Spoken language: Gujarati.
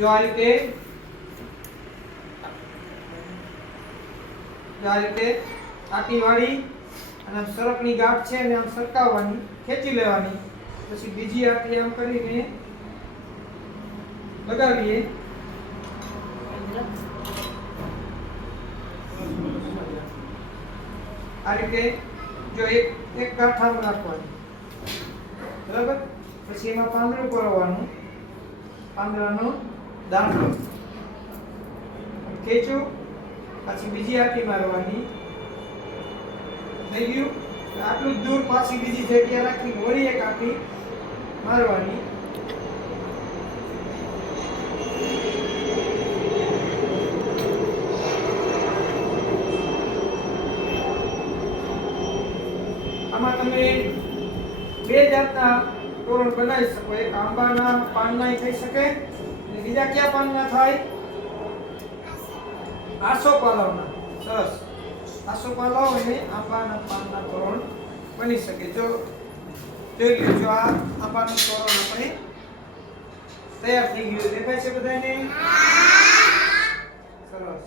જો આ રીતે આટી વાળી અને આમ સરકની ગાંઠ છે અને આમ સરકાવવાની, ખેંચી લેવાની, પછી બીજી આટી આમ કરીને લગાવીએ. આ રીતે જો એક ગાંઠ આમ રાખવાની, બરાબર. પછી એમાં પાંદડું કરવાનું, પાંદડાનો દાંડો ખેંચું, પછી બીજી આટી મારવાની. થઈ ગયું. આટલું જ દૂર પાછી બીજી જગ્યા રાખી વળી એક આટી મારવાની. આમાં તમે બે જાતના તોરણ બનાવી શકો. એક આંબાના પાનના થઈ શકે અને બીજા કયા પાનના થાય? આસોપાલવના. સરસ. આસોપાલવ અને આંબાના પાનના તોરણ બની શકે. જો જોઈ લો, જો આ આંબાનું તોરણ આપણે તૈયાર થઈ ગયું. દેખાય છે બધાને? સરસ.